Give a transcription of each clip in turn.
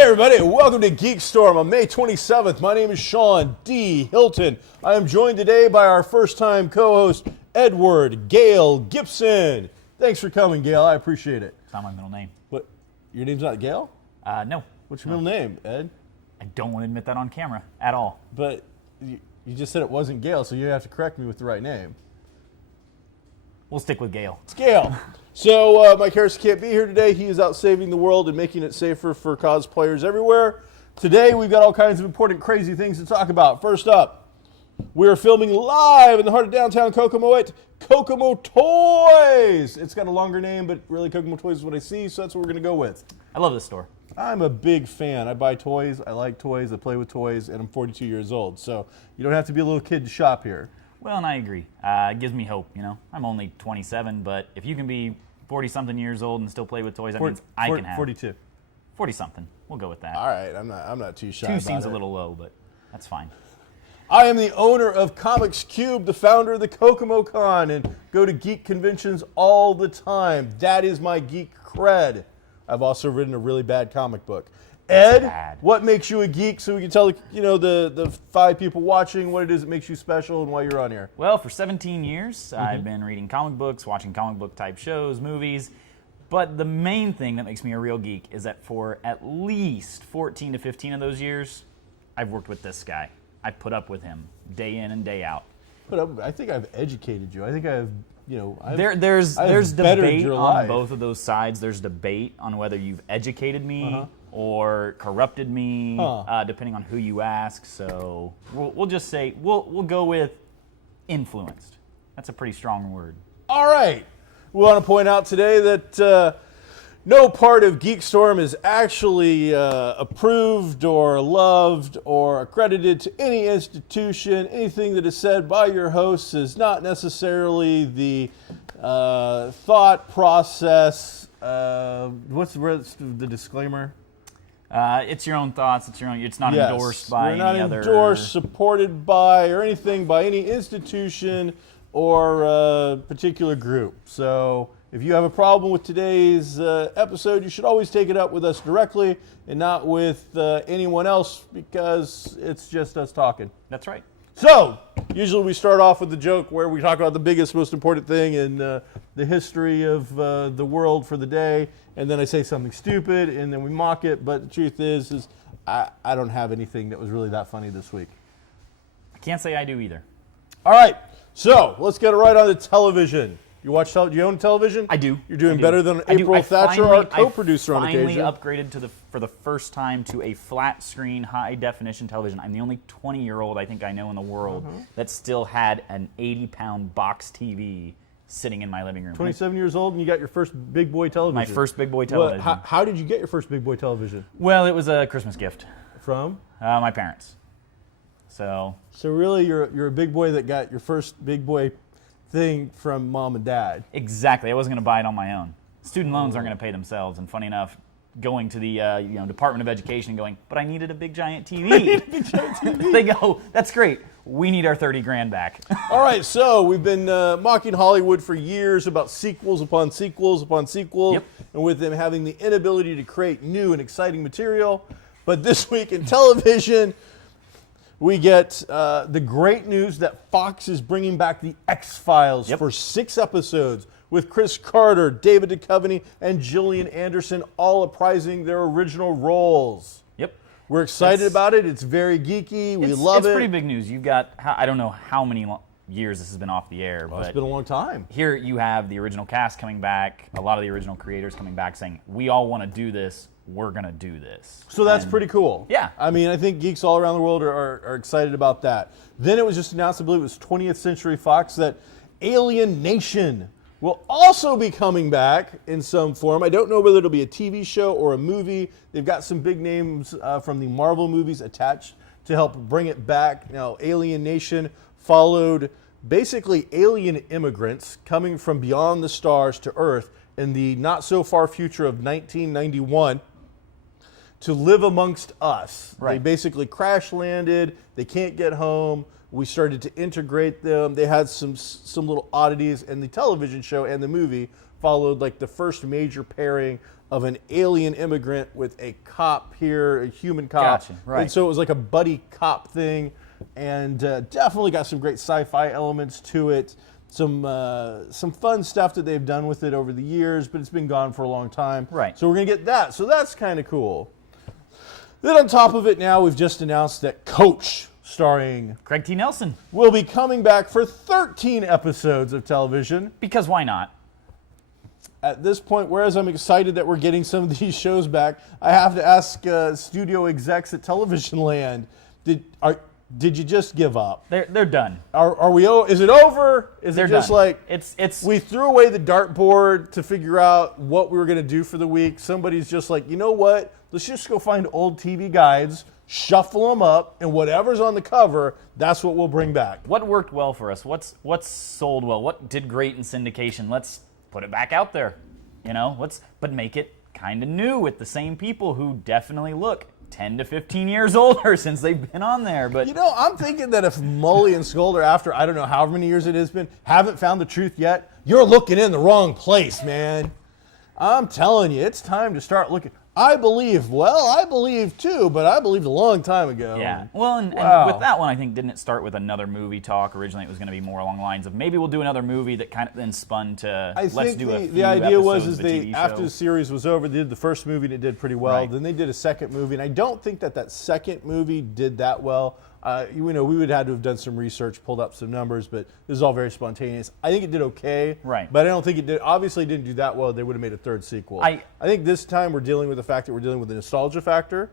Everybody, welcome to GeekStorm on May 27th. My name is Sean D. Hilton. I am joined today by our first-time co-host, Edward Gale Gibson. Thanks for coming, Gale. I appreciate it. It's not my middle name. What? Your name's not Gale? No. What's your middle name, Ed? I don't want to admit that on camera at all. But you just said it wasn't Gale, so you have to correct me with the right name. We'll stick with Gale. It's Gale. So Mike Harris can't be here today. He is out saving the world and making it safer for cosplayers everywhere. Today we've got all kinds of important, crazy things to talk about. First up, we are filming live in the heart of downtown Kokomo at Kokomo Toys. It's got a longer name, but really Kokomo Toys is what I see, so that's what we're going to go with. I love this store. I'm a big fan. I buy toys, I like toys, I play with toys, and I'm 42 years old. So you don't have to be a little kid to shop here. Well, and I agree. It gives me hope, you know. I'm only 27, but if you can be 40-something years old and still play with toys, that means I can have 42. 40-something. We'll go with that. All right, I'm not too shy about it. 2 seems a little low, but that's fine. I am the owner of Comics Cube, the founder of the Kokomo Con, and go to geek conventions all the time. That is my geek cred. I've also written a really bad comic book. Ed, what makes you a geek, so we can tell the 5 people watching what it is that makes you special and why you're on here? Well, for 17 years, I've been reading comic books, watching comic book type shows, movies, but the main thing that makes me a real geek is that for at least 14 to 15 of those years, I've worked with this guy. I've put up with him day in and day out. But I think I've educated you. I think I've, there's debate on life. both of those sides. There's debate on whether you've educated me or corrupted me, depending on who you ask. So we'll just say we'll go with influenced. That's a pretty strong word. All right. We want to point out today that no part of GeekStorm is actually approved or loved or accredited to any institution. Anything that is said by your hosts is not necessarily the thought process. What's the disclaimer? It's your own thoughts. It's your own. It's not endorsed by any other. We're not endorsed, supported by, or anything by any institution or particular group. So if you have a problem with today's episode, you should always take it up with us directly and not with anyone else, because it's just us talking. That's right. So usually we start off with the joke where we talk about the biggest, most important thing in the history of the world for the day, and then I say something stupid, and then we mock it. But the truth is I don't have anything that was really that funny this week. I can't say I do either. All right, so let's get it right on the television. You watch television? Do you own television? I do. You're doing better than April Thatcher, our co-producer on occasion. I finally upgraded for the first time to a flat screen, high definition television. I'm the only 20-year-old I think I know in the world that still had an 80-pound box TV sitting in my living room. 27 years old, and you got your first big boy television. My first big boy television. Well, how did you get your first big boy television? Well, it was a Christmas gift. From? My parents. So really, you're a big boy that got your first big boy thing from mom and dad. Exactly. I wasn't going to buy it on my own. Student loans aren't going to pay themselves. And funny enough, going to the Department of Education and going, but I needed a big giant TV. I need a big giant TV. They go, that's great. We need our 30 grand back. All right, so we've been mocking Hollywood for years about sequels upon sequels upon sequels, and with them having the inability to create new and exciting material. But this week in television, we get the great news that Fox is bringing back the X-Files for 6 episodes with Chris Carter, David Duchovny, and Gillian Anderson all apprising their original roles. Yep. We're excited about it. It's very geeky. We love it. It's pretty big news. You've got, I don't know how many years this has been off the air. Well, but it's been a long time. Here you have the original cast coming back, a lot of the original creators coming back saying, we all want to do this. We're going to do this. So that's pretty cool. Yeah. I mean, I think geeks all around the world are excited about that. Then it was just announced, I believe it was 20th Century Fox, that Alien Nation will also be coming back in some form. I don't know whether it'll be a TV show or a movie. They've got some big names from the Marvel movies attached to help bring it back. Now, Alien Nation followed basically alien immigrants coming from beyond the stars to Earth in the not so far future of 1991 to live amongst us. Right. They basically crash landed. They can't get home. We started to integrate them. They had some little oddities, and the television show and the movie followed like the first major pairing of an alien immigrant with a cop here, a human cop. Gotcha, right. And so it was like a buddy cop thing, and definitely got some great sci-fi elements to it. Some fun stuff that they've done with it over the years, but it's been gone for a long time. Right. So we're gonna get that. So that's kind of cool. Then on top of it now, we've just announced that Coach, starring Craig T. Nelson. will be coming back for 13 episodes of television. Because why not? At this point, whereas I'm excited that we're getting some of these shows back, I have to ask studio execs at Television Land, did you just give up? They're done. Are we? Is it over? Is They're it just done. like It's we threw away the dartboard to figure out what we were going to do for the week? Somebody's just like, you know what? Let's just go find old TV guides, shuffle them up, and whatever's on the cover, that's what we'll bring back. What worked well for us? What's sold well? What did great in syndication? Let's put it back out there. But make it kind of new with the same people who definitely look 10 to 15 years older since they've been on there. But I'm thinking that if Moly and Scold are after, I don't know however many years it has been, haven't found the truth yet, you're looking in the wrong place, man. I'm telling you, it's time to start looking. I believe too, but I believed a long time ago. yeah. Well, and with that one, I think, didn't it start with another movie talk? Originally, it was going to be more along the lines of maybe we'll do another movie that kind of then spun to let's do a few the idea was episodes is of a they TV show. after the series was over, they did the first movie and it did pretty well. Right. Then they did a second movie, and I don't think that second movie did that well. We would have had to have done some research, pulled up some numbers, but this is all very spontaneous. I think it did okay, Right. but I don't think it did. Obviously, it didn't do that well. They would have made a third sequel. I think this time we're dealing with the fact that we're dealing with the nostalgia factor.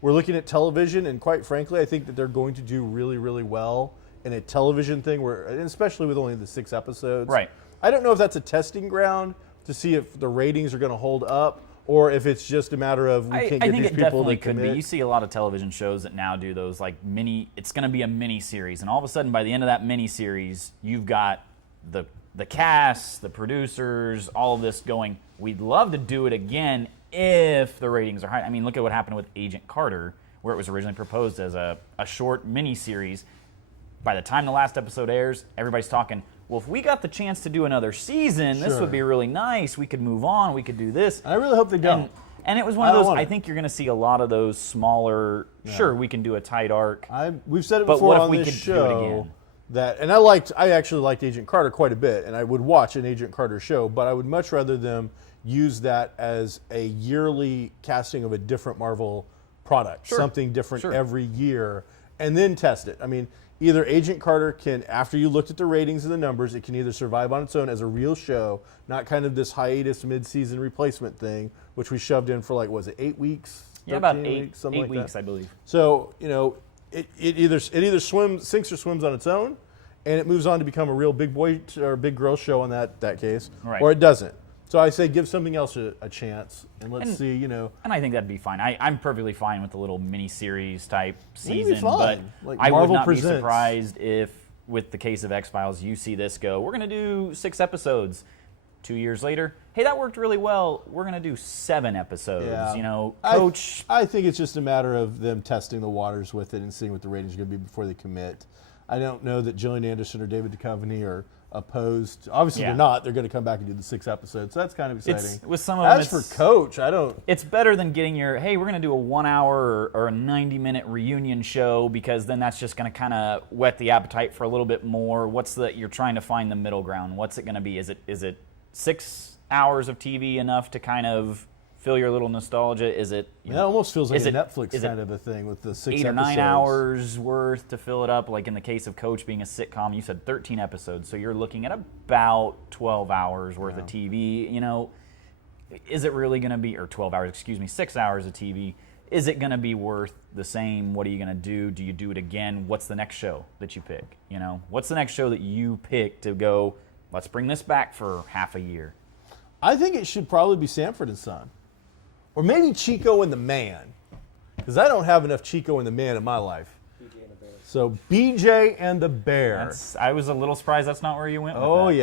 We're looking at television, and quite frankly, I think that they're going to do really, really well in a television thing, and especially with only the 6 episodes. Right. I don't know if that's a testing ground to see if the ratings are going to hold up, or if it's just a matter of we can't get these people to commit. I think it definitely could be. You see a lot of television shows that now do those like it's going to be a mini series, and all of a sudden by the end of that mini series, you've got the cast, the producers, all of this going, we'd love to do it again if the ratings are high. I mean, look at what happened with Agent Carter, where it was originally proposed as a short mini series. By the time the last episode airs, everybody's talking, well, if we got the chance to do another season, this would be really nice. We could move on. We could do this. I really hope they don't. And it was one of those, I think you're going to see a lot of those smaller, sure, we can do a tight arc. We've said it But before what if on we this could do it show again? that, and I actually liked Agent Carter quite a bit, and I would watch an Agent Carter show, but I would much rather them use that as a yearly casting of a different Marvel product, something different every year, and then test it. I mean, either Agent Carter can, after you looked at the ratings and the numbers, it can either survive on its own as a real show, not kind of this hiatus mid-season replacement thing, which we shoved in for like, was it 8 weeks? Yeah, about 13 8 weeks, something eight like weeks, that. I believe. So, it either sinks or swims on its own, and it moves on to become a real big boy or big girl show in that case, Right. or it doesn't. So I say give something else a chance, and let's see, And I think that'd be fine. I'm perfectly fine with the little mini-series type It'd be season, fun. but Like I would Marvel not Presents. be surprised if, with the case of X-Files, you see this go, we're going to do 6 episodes. 2 years later, hey, that worked really well. We're going to do 7 episodes. Yeah. Coach. I think it's just a matter of them testing the waters with it and seeing what the ratings are going to be before they commit. I don't know that Gillian Anderson or David Duchovny are opposed. Obviously, they're not. They're going to come back and do the 6 episodes. So that's kind of exciting. With some of them, As for Coach, I don't. It's better than getting hey, we're going to do a 1 hour or a 90-minute reunion show, because then that's just going to kind of whet the appetite for a little bit more. You're trying to find the middle ground. What's it going to be? Is it 6 hours of TV enough to kind of fill your little nostalgia? Is it? It almost feels like a Netflix is kind of a thing with the 6 8 or 9 episodes. hours worth to fill it up. Like in the case of Coach being a sitcom, you said 13 episodes, so you're looking at about 12 hours worth of TV. Is it really going to be, or 12 hours, 6 hours of TV? Is it going to be worth the same? What are you going to do? Do you do it again? What's the next show that you pick? What's the next show that you pick to go, let's bring this back for half a year. I think it should probably be Sanford and Son. Or maybe Chico and the Man. Because I don't have enough Chico and the Man in my life. So BJ and the Bear. I was a little surprised that's not where you went with Oh, that.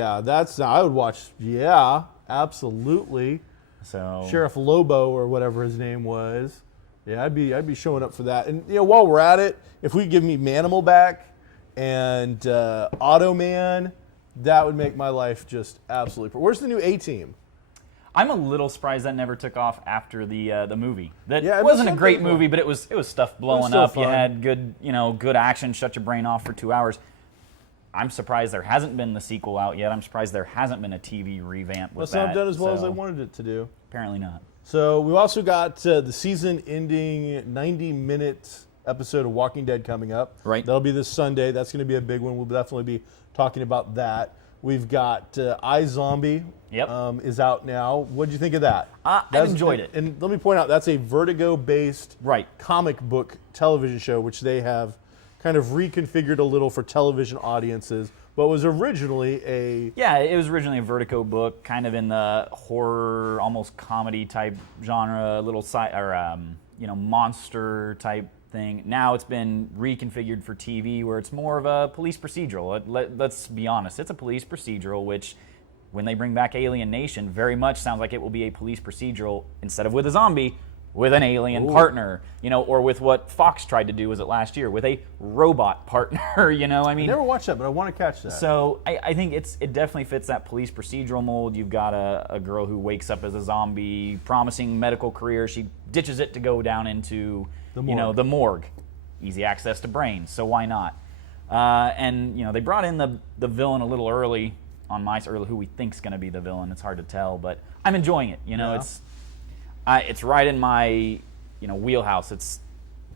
yeah. I would watch, yeah, absolutely. So Sheriff Lobo or whatever his name was. Yeah, I'd be showing up for that. And while we're at it, if we give me Manimal back and Automan, that would make my life just absolutely. Where's the new A-Team? I'm a little surprised that never took off after the movie. That Yeah, it wasn't a was great something movie, but it was stuff blowing still up. You fun. had good action, shut your brain off for 2 hours. I'm surprised there hasn't been the sequel out yet. I'm surprised there hasn't been a TV revamp with That's that. not done as well as so I wanted it to do. Apparently not. So we've also got the season-ending 90-minute episode of Walking Dead coming up. Right. That'll be this Sunday. That's going to be a big one. We'll definitely be talking about that. We've got iZombie is out now. What did you think of that? I enjoyed it. And let me point out, that's a Vertigo-based Right. comic book television show, which they have kind of reconfigured a little for television audiences, but was originally a... Yeah, it was originally a Vertigo book, kind of in the horror, almost comedy type genre, little monster type thing. Now it's been reconfigured for TV, where it's more of a police procedural. Let's be honest, it's a police procedural, which when they bring back Alien Nation, very much sounds like it will be a police procedural instead of with a zombie, with an alien partner, or with what Fox tried to do, was it last year, with a robot partner, I mean. I never watched that, but I want to catch that. So I think it definitely fits that police procedural mold. You've got a girl who wakes up as a zombie, promising medical career. She ditches it to go down into the morgue. Easy access to brains, so why not? And they brought in the villain a little early on who we think's going to be the villain. It's hard to tell, but I'm enjoying it. It's right in my wheelhouse.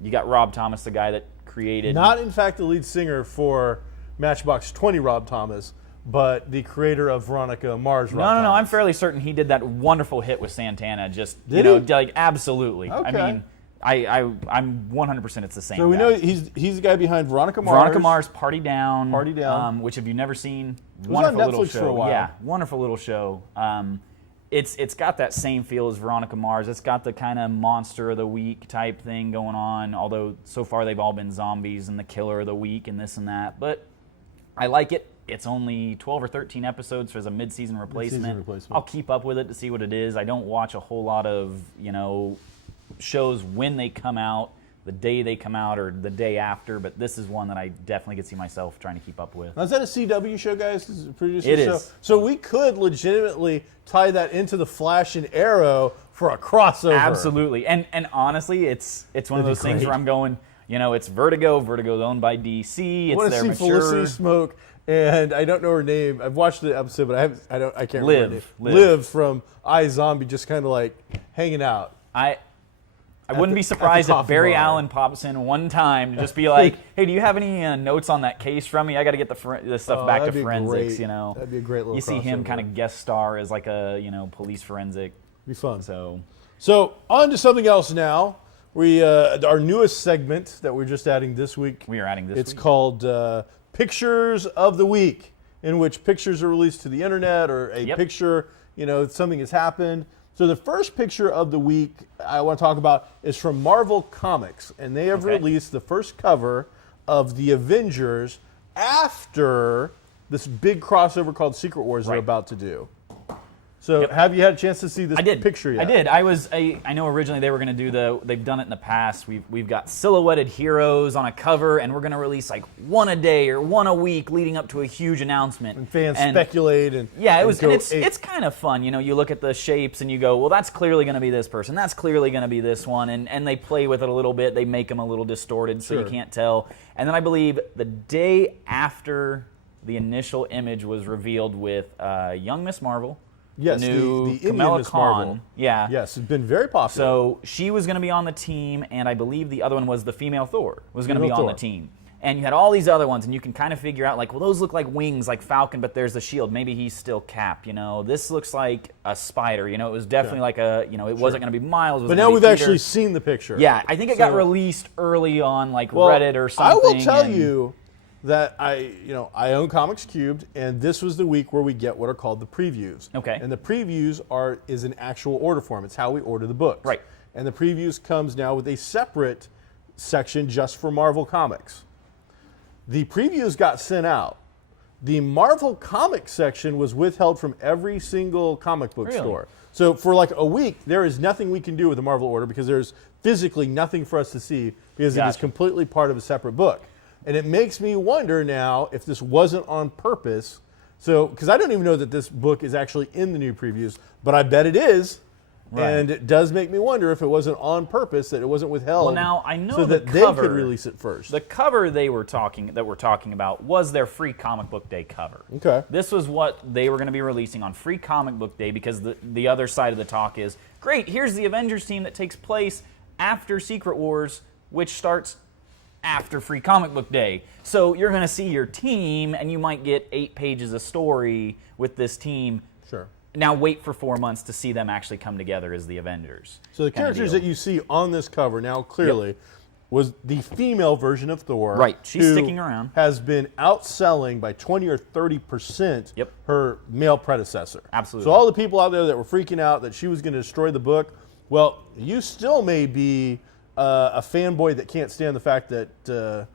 You got Rob Thomas, the guy that created. Not, in fact, the lead singer for Matchbox 20, Rob Thomas, but the creator of Veronica Mars. No. I'm fairly certain he did that wonderful hit with Santana. Did he? Like absolutely. Okay. I mean, I'm 100% it's the same. So we guy. know he's the guy behind Veronica Mars. Veronica Mars, Party Down. Party Down. Which, if you've never seen, was on wonderful little Netflix show. for a while. Yeah, wonderful little show. It's got that same feel as Veronica Mars. It's got the kind of monster of the week type thing going on, although so far they've all been zombies and the killer of the week and this and that. But I like it. It's only 12 or 13 episodes as a mid-season replacement. I'll keep up with it to see what it is. I don't watch a whole lot of, shows when they come out, the day they come out or the day after, but this is one that I definitely could see myself trying to keep up with. Now, is that a CW show, guys? Is it produced It show? is. So we could legitimately tie that into the Flash and Arrow for a crossover. Absolutely. And honestly, it's one of those things where I'm going, it's Vertigo. Vertigo's owned by DC. I want to see Felicity Smoke, and I don't know her name. I've watched the episode, but I can't remember her name. Liv from iZombie, just kind of like hanging out. I wouldn't be surprised if Barry Allen pops in one time to just be like, "Hey, do you have any notes on that case from me? I got to get this stuff back to forensics." That'd be a great little. You see him kind of guest star as like a police forensic. Be fun. So on to something else now. We our newest segment that we're just adding this week. It's called Pictures of the Week, in which pictures are released to the internet or a picture. Something has happened. So the first picture of the week I want to talk about is from Marvel Comics, and they have released the first cover of the Avengers after this big crossover called Secret Wars they're about to do. So have you had a chance to see this picture yet? I did. I know originally they were going to do they've done it in the past. We've got silhouetted heroes on a cover, and we're going to release like one a day or one a week leading up to a huge announcement. And fans speculate and it's kind of fun. You look at the shapes and you go, well, that's clearly going to be this person. That's clearly going to be this one, and they play with it a little bit. They make them a little distorted so you can't tell. And then I believe the day after the initial image was revealed with young Miss Marvel. Yes, the Kamala Miss Marvel. Yeah. Yes, it's been very popular. So she was going to be on the team, and I believe the other one was the female Thor was going to be on the team. And you had all these other ones, and you can kind of figure out, like, well, those look like wings, like Falcon, but there's the shield. Maybe he's still Cap, This looks like a spider, It was definitely like a, it wasn't going to be Miles. But now we've actually seen the picture. Yeah, I think it got released early on, like Reddit or something. I will tell you, that I own Comics Cubed, and this was the week where we get what are called the previews. Okay. And the previews is an actual order form. It's how we order the books. Right. And the previews comes now with a separate section just for Marvel Comics. The previews got sent out. The Marvel Comics section was withheld from every single comic book store. So for like a week, there is nothing we can do with the Marvel order because there's physically nothing for us to see because it is completely part of a separate book. And it makes me wonder now if this wasn't on purpose. So, because I don't even know that this book is actually in the new previews, but I bet it is. Right. And it does make me wonder if it wasn't on purpose, that it wasn't withheld. Well, now I know so that they could release it first. The cover we're talking about was their free comic book day cover. Okay. This was what they were going to be releasing on free comic book day because the other side of the talk is, great, here's the Avengers team that takes place after Secret Wars, which starts after free comic book day. So you're going to see your team and you might get 8 pages of story with this team. Sure. Now wait for 4 months to see them actually come together as the Avengers. So the characters that you see on this cover now clearly was the female version of Thor. Right, she's sticking around. Has been outselling by 20 or 30% her male predecessor. Absolutely. So all the people out there that were freaking out that she was going to destroy the book, well, you still may be a fanboy that can't stand the fact that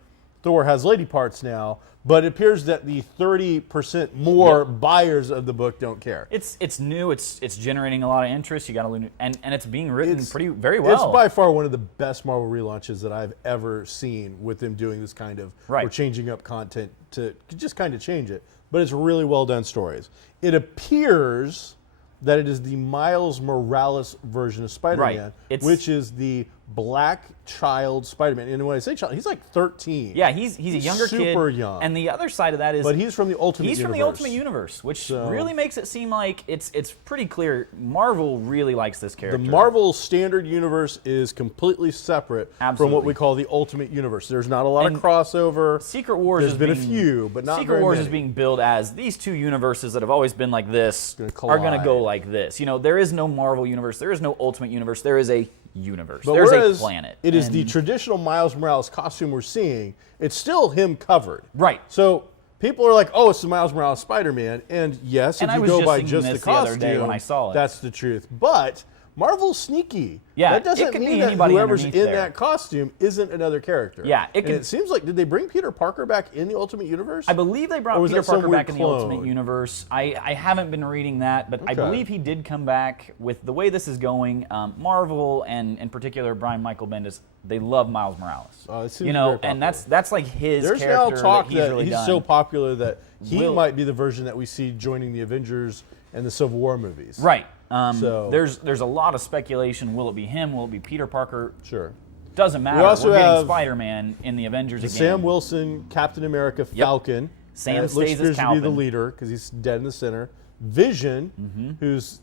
Thor has lady parts now, but it appears that the 30% more buyers of the book don't care. It's new. It's generating a lot of interest. You got to and it's being written very well. It's by far one of the best Marvel relaunches that I've ever seen with them doing this kind of or changing up content to just kind of change it. But it's really well done stories. It appears that it is the Miles Morales version of Spider-Man, which is the black child Spider-Man. And when I say child, he's like 13. Yeah, he's a younger kid. Super young. And the other side of that is... But he's from the Ultimate Universe. He's from the Ultimate Universe, which really makes it seem like it's pretty clear Marvel really likes this character. The Marvel Standard Universe is completely separate from what we call the Ultimate Universe. There's not a lot of crossover. Secret Wars There's been a few, but not Secret Wars many. is being billed as these two universes that have always been like this are going to go like this. You know, there is no Marvel Universe. There is no Ultimate Universe. There is a universe. But there's a planet. It is the traditional Miles Morales costume we're seeing. It's still him covered. Right. So people are like, oh, it's the Miles Morales Spider-Man. And yes, if you go by just the costume, other day when I saw it. That's the truth. But Marvel's sneaky. Yeah, that doesn't it could mean be that anybody whoever's in there. that costume isn't another character. Yeah, it seems like, did they bring Peter Parker back in the Ultimate Universe? I believe they brought Peter Parker back in the Ultimate Universe. I haven't been reading that, but I believe he did come back. With the way this is going, Marvel and in particular Brian Michael Bendis, they love Miles Morales. It seems very and that's like his There's character now talk that he's really done. so popular that he might be the version that we see joining the Avengers and the Civil War movies. Right. There's a lot of speculation. Will it be him? Will it be Peter Parker? Sure. Doesn't matter. We also We're getting have Spider-Man in the Avengers again. Sam Wilson, Captain America, Falcon. Sam stays as to be the leader because he's dead in the center. Vision, who's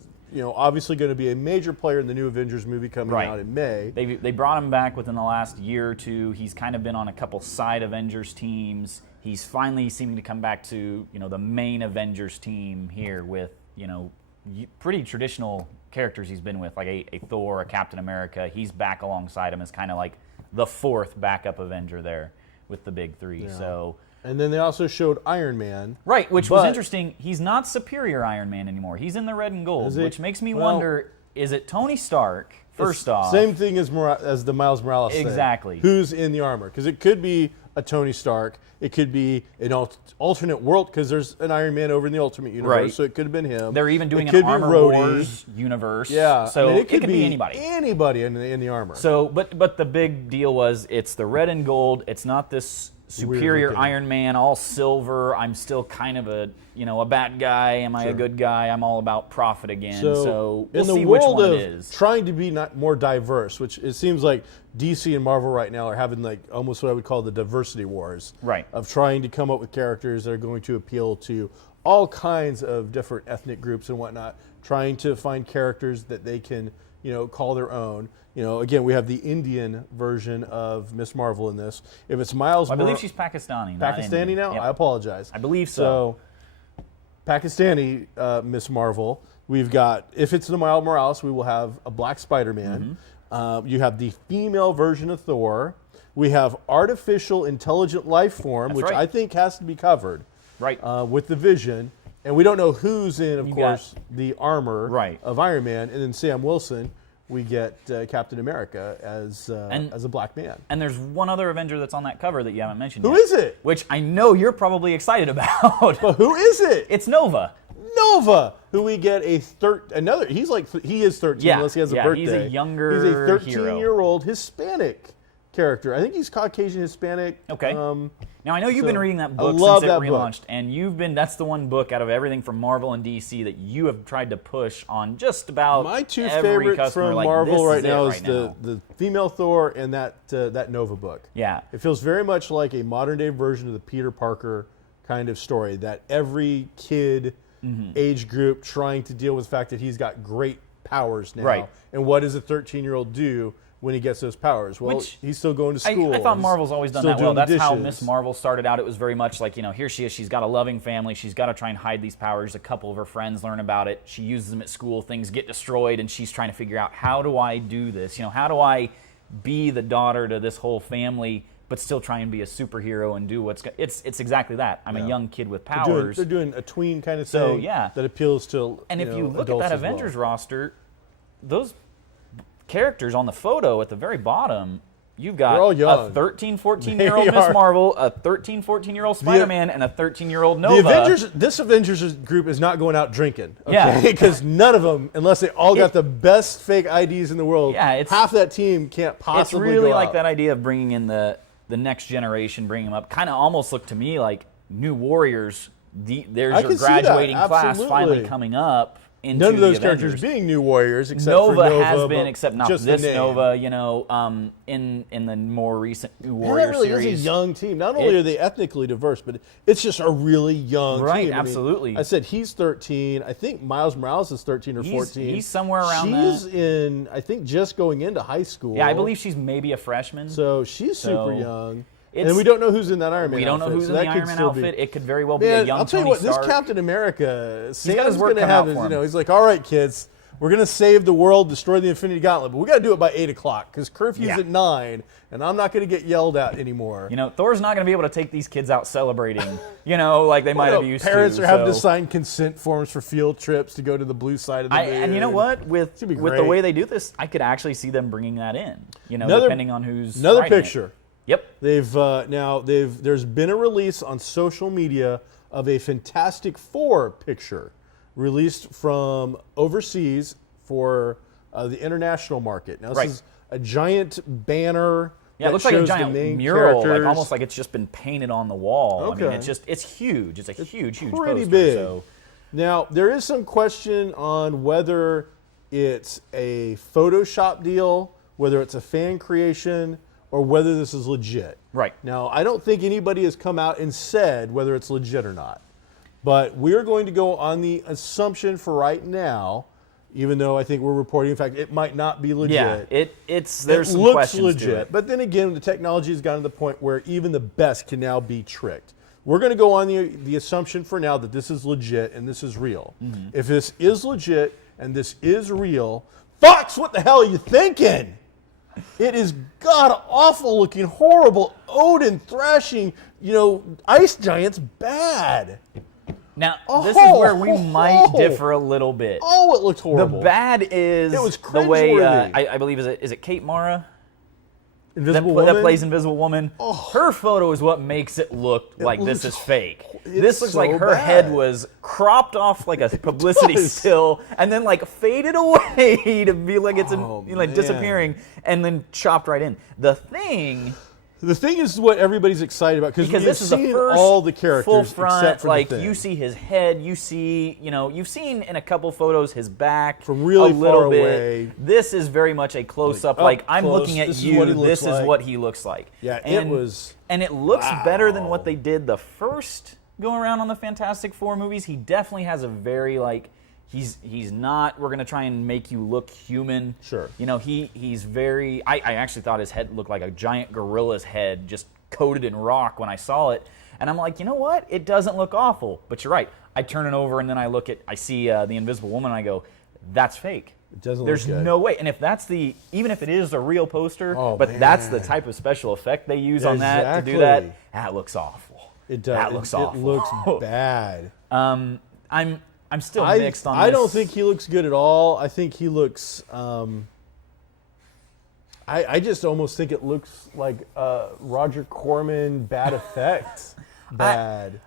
obviously going to be a major player in the new Avengers movie coming out in May. They brought him back within the last year or two. He's kind of been on a couple side Avengers teams. He's finally seeming to come back to the main Avengers team here with pretty traditional characters he's been with, like a Thor, a Captain America. He's back alongside him as kind of like the fourth backup Avenger there with the big three. Yeah. So, and then they also showed Iron Man. Right, which was interesting. He's not Superior Iron Man anymore. He's in the red and gold, which makes me wonder, is it Tony Stark, first off? Same thing as the Miles Morales thing. Exactly. Who's in the armor? Because it could be a Tony Stark. It could be an alternate world because there's an Iron Man over in the Ultimate Universe, so it could have been him. They're even doing an Armor Wars universe. Yeah, so it could be anybody. Anybody in the armor. So, but the big deal was it's the red and gold. It's not this superior Iron Man, all silver. I'm still kind of a bad guy. Am I a good guy? I'm all about profit again. So we'll see which one it is. Trying to be more diverse, which it seems like DC and Marvel right now are having like almost what I would call the diversity wars. Right. Of trying to come up with characters that are going to appeal to all kinds of different ethnic groups and whatnot. Trying to find characters that they can call their own. Again, we have the Indian version of Miss Marvel in this. If it's Miles, I believe she's Pakistani. Pakistani now. Yep. I apologize. I believe so. Pakistani Miss Marvel. We've got, if it's the Miles Morales, we will have a black Spider-Man. You have the female version of Thor. We have artificial intelligent life form, That's which right. I think has to be covered. Right. With the Vision. And we don't know who's in, of You course, the armor Right. of Iron Man. And then Sam Wilson, we get Captain America as a black man. And there's one other Avenger that's on that cover that you haven't mentioned Who yet. is it? Which I know you're probably excited about. But who is it? It's Nova. Nova, who we get he is 13 Yeah, unless he has a yeah, birthday. he's a younger He's a hero. 13-year-old Hispanic character. I think he's Caucasian Hispanic. Okay. Now, I know you've been reading that book love since it that book. relaunched, and that's the one book out of everything from Marvel and DC that you have tried to push on just about My two every favorites customer. from Like, Marvel this right is now it is right now. the female Thor and that Nova book. Yeah. It feels very much like a modern-day version of the Peter Parker kind of story, that every kid age group trying to deal with the fact that he's got great powers now. Right. And what does a 13-year-old do when he gets those powers? Well, he's still going to school. I thought Marvel's always done still that well. doing the That's how dishes. Miss Marvel started out. It was very much like, here she is. She's got a loving family. She's got to try and hide these powers. A couple of her friends learn about it. She uses them at school. Things get destroyed, and she's trying to figure out, how do I do this? How do I be the daughter to this whole family, but still try and be a superhero and do what's... It's exactly that. I'm a young kid with powers. They're doing a tween kind of So, thing yeah. that appeals to And if you look at adults that as well. Avengers roster, those characters on the photo at the very bottom, you've got They're all young. a 13, 14-year-old They Miss are. Marvel, a 13, 14-year-old Spider-Man, and a 13-year-old Nova. The Avengers group is not going out drinking, okay? Yeah. Because none of them, unless they all got the best fake IDs in the world, Yeah, half that team can't It's possibly really go like out. that idea of bringing in the next generation, bringing them up. Kind of almost looked to me like New Warriors. There's I your can see that, graduating class absolutely. finally coming up into None of those the Avengers. characters being New Warriors, except Nova, for Nova has been, but except not just the this name. Nova. In the more recent New And Warrior that really series. is a young team. Not only are they ethnically diverse, but it's just a really young Right, team. absolutely. I said he's 13. I think Miles Morales is 13 or 14. He's somewhere around She's in, I think, just going into high school. Yeah, I believe she's maybe a freshman. So she's super So, young. it's- And we don't know who's in that Iron Man we don't know outfit, who's so in the that could Iron Man still be- outfit. It could very well be Man, a young I'll tell you Tony what, Stark. this Captain America, got Sam's his work going to cut have out his, for him. he's like, all right, kids, we're going to save the world, destroy the Infinity Gauntlet, but we got to do it by 8 o'clock because curfew's Yeah. at 9, and I'm not going to get yelled at anymore. Thor's not going to be able to take these kids out celebrating, like they might have used Parents to. are having to so- sign consent forms for field trips to go to the blue side of the moon. And you know what? With gonna be the great. way they do this, I could actually see them bringing that in. Another- Depending on who's Another writing it. picture. Yep. There's been a release on social media of a Fantastic Four picture released from overseas for the international market. Now this Right. is a giant banner. Yeah, it that looks like a shows the giant main mural, like characters. almost like it's just been painted on the wall. I mean, Okay. it's huge. It's a huge pretty poster. big. So Now, there is some question on whether it's a Photoshop deal, whether it's a fan creation, or whether this is legit. Right. Now, I don't think anybody has come out and said whether it's legit or not. But we're going to go on the assumption for right now, even though I think we're reporting, in fact, it might not be legit. yeah, there's some looks questions legit. to it. But then again, the technology has gotten to the point where even the best can now be tricked. We're going to go on the assumption for now that this is legit and this is real. Mm-hmm. If this is legit and this is real, Fox, what the hell are you thinking? It is god awful looking, horrible, Odin thrashing, ice giants bad. Now, this is where we might differ a little bit. Oh, it looked The horrible. bad is It was the way cringeworthy. I believe is it Kate Mara Invisible that Woman? plays Invisible Woman. Her photo is what makes it look like this looks is fake. it's This looks so like her bad. head was cropped off like a publicity does. still, and then like faded away to be like it's Oh, man. disappearing, and then chopped right in. The thing is what everybody's excited about because because we've this is the seen first all the characters full front, except for like the thing. you see his head, you see, you've seen in a couple photos his back From really a little far bit. away. This is very much a close up. Like, Like I'm close. looking at This is you. what he looks This is like. what he looks like. Yeah, it and, was- and it looks better than what they did the first go around on the Fantastic Four movies. He definitely has a very like. He's not. We're gonna try and make you look human. Sure. He's very. I actually thought his head looked like a giant gorilla's head, just coated in rock when I saw it, and I'm like, you know what? It doesn't look awful. But you're right. I turn it over and then I see the Invisible Woman and I go, that's fake. It doesn't There's look good. no way. And if that's even if it is a real poster, Oh, but man. that's the type of special effect they use on that to do Exactly. that looks awful. It does. That looks awful. It looks bad. I'm still mixed on this. I don't think he looks good at all. I think he looks. I just almost think it looks like Roger Corman bad effects. Bad.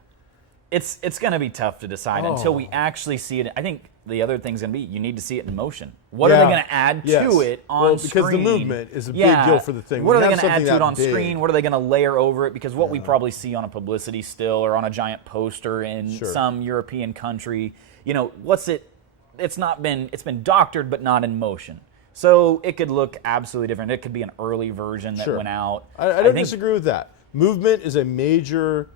It's going to be tough to decide until we Oh. actually see it. I think the other thing's going to be you need to see it in motion. What are they going to add to it on screen? Because the movement is a big deal for the thing. What are When they you going to have add to something it on that big- screen? What are they going to layer over it? Because what we probably see on a publicity still or on a giant poster in Sure. some European country, it's been doctored but not in motion. So it could look absolutely different. It could be an early version that Sure. went out. I don't disagree with that. Movement is a major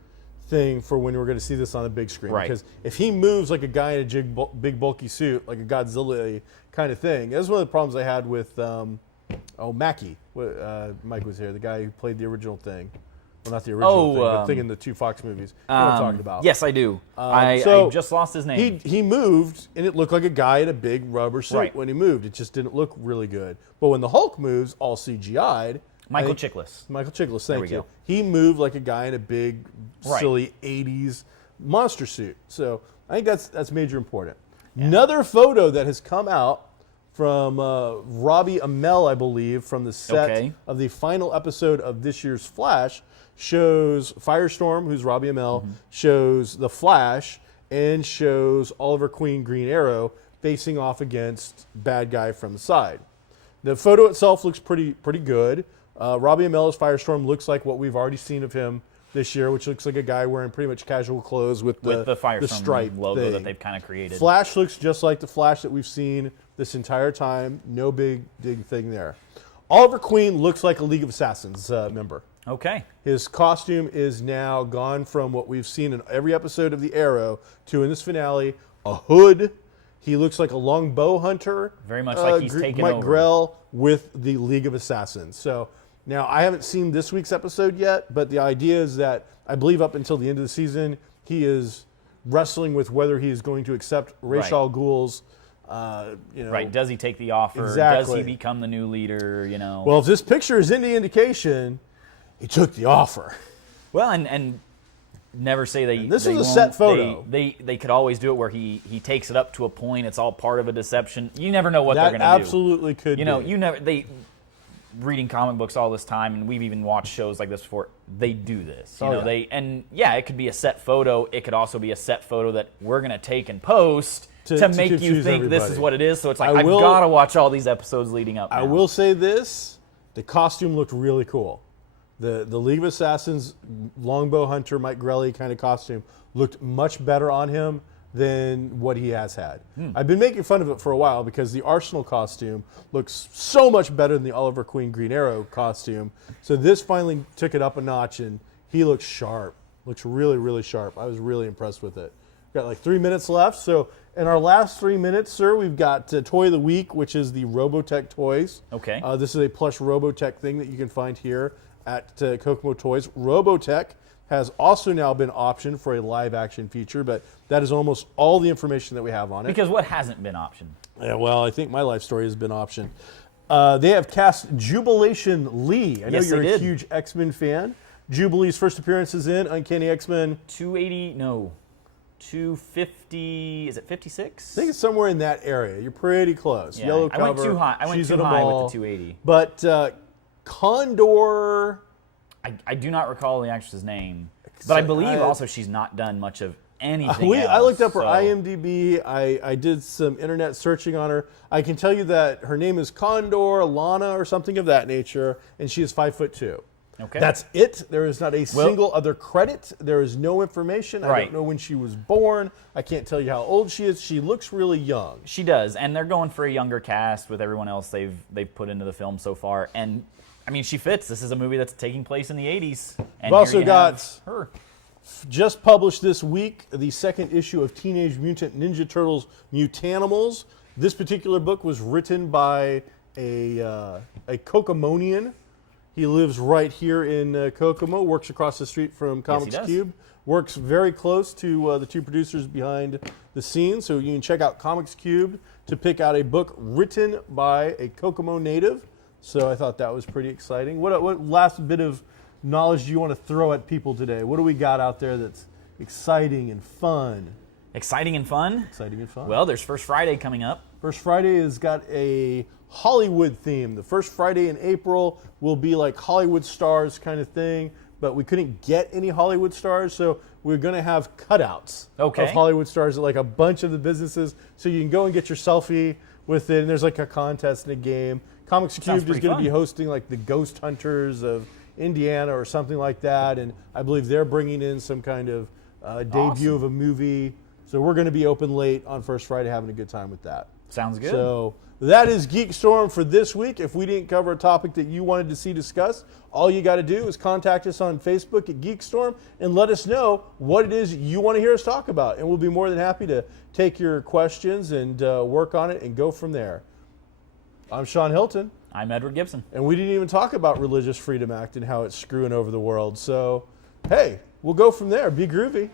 thing for when we're going to see this on a big screen. Right. Because if he moves like a guy in a big bulky suit, like a Godzilla kind of thing, that's one of the problems I had with Mackie. Mike was here, the guy who played the original thing. Well, not the original thing, but thing in the 2 Fox movies. You know what I'm talking about. Yes, I do. I so just lost his name. He moved, and it looked like a guy in a big rubber suit Right. when he moved. It just didn't look really good. But when the Hulk moves, all CGI'd. Michael Chiklis. Michael Chiklis, thank we you. go. He moved like a guy in a big, Right. silly 80s monster suit. So I think that's major important. Another photo that has come out from Robbie Amell, I believe, from the set Okay. of the final episode of this year's Flash, shows Firestorm, who's Robbie Amell, shows the Flash, and shows Oliver Queen Green Arrow facing off against bad guy from the side. The photo itself looks pretty good. Robbie Amell's Firestorm looks like what we've already seen of him this year, which looks like a guy wearing pretty much casual clothes with the Firestorm stripe logo thing. that they've kind of created. Flash looks just like the Flash that we've seen this entire time. No big thing there. Oliver Queen looks like a League of Assassins member. Okay. His costume is now gone from what we've seen in every episode of The Arrow to, in this finale, a hood. He looks like a long bow hunter. Very much like he's taken Mike over. Grell with the League of Assassins. So now I haven't seen this week's episode yet, but the idea is that I believe up until the end of the season, he is wrestling with whether he is going to accept Ra's al Ghul's, Right. Does he take the offer? Exactly. Does he become the new leader? Well, if this picture is any indication, he took the offer. Well, and never say they. This they is a won't. set photo. They could always do it where he takes it up to a point. It's all part of a deception. You never know what That they're going to do. absolutely could be. You never reading comic books all this time, and we've even watched shows like this before. They do this. It could be a set photo. It could also be a set photo that we're going to take and post to make you confuse think this everybody. is what it is. So it's like I I've will- got to watch all these episodes leading up. I now. will say this: the costume looked really cool. The League of Assassins longbow hunter Mike Grelly kind of costume looked much better on him than what he has had. I've been making fun of it for a while because the Arsenal costume looks so much better than the Oliver Queen Green Arrow costume. So this finally took it up a notch, and he looks sharp. Looks really, really sharp. I was really impressed with it. We've got like 3 minutes left. So in our last 3 minutes, sir, we've got Toy of the Week, which is the Robotech Toys. Okay. This is a plush Robotech thing that you can find here at Kokomo Toys. Robotech has also now been optioned for a live-action feature, but that is almost all the information that we have on it. Because what hasn't been optioned? Yeah, well, I think my life story has been optioned. They have cast Jubilation Lee. I know Yes, you're they a did. huge X-Men fan. Jubilee's first appearance is in Uncanny X-Men. 280? No. 250? Is it 56? I think it's somewhere in that area. You're pretty close. Yeah, Yellow I cover. went too high. I went she's too in a high with ball. the 280. But Condor... I do not recall the actress's name, but I believe also she's not done much of anything else. I looked up her so- IMDb. I did some internet searching on her. I can tell you that her name is Condor Lana or something of that nature, and she is 5'2". Okay. That's it. There is not a single other credit. There is no information. I Right. don't know when she was born. I can't tell you how old she is. She looks really young. She does, and they're going for a younger cast with everyone else they've put into the film so far. And I mean, she fits. This is a movie that's taking place in the 80s. And We've also here you got have her. just published this week the second issue of Teenage Mutant Ninja Turtles Mutanimals. This particular book was written by a Kokomonian. He lives right here in Kokomo, works across the street from Comics does. Cube, works very close to the two producers behind the scenes. So you can check out Comics Cube to pick out a book written by a Kokomo native. So I thought that was pretty exciting. What last bit of knowledge do you want to throw at people today? What do we got out there that's exciting and fun? Exciting and fun? Exciting and fun. Well, there's First Friday coming up. First Friday has got a Hollywood theme. The first Friday in April will be like Hollywood stars kind of thing, but we couldn't get any Hollywood stars, so we're going to have cutouts of Hollywood stars at like a bunch of the businesses, so you can go and get your selfie with it, and there's like a contest and a game. Comics Cubed is going to be hosting like the Ghost Hunters of Indiana or something like that, and I believe they're bringing in some kind of debut of a movie. So we're going to be open late on First Friday having a good time with that. Sounds good. So that is GeekStorm for this week. If we didn't cover a topic that you wanted to see discussed, all you got to do is contact us on Facebook at GeekStorm and let us know what it is you want to hear us talk about. And we'll be more than happy to take your questions and work on it and go from there. I'm Sean Hilton. I'm Edward Gibson. And we didn't even talk about Religious Freedom Act and how it's screwing over the world. So, hey, we'll go from there. Be groovy.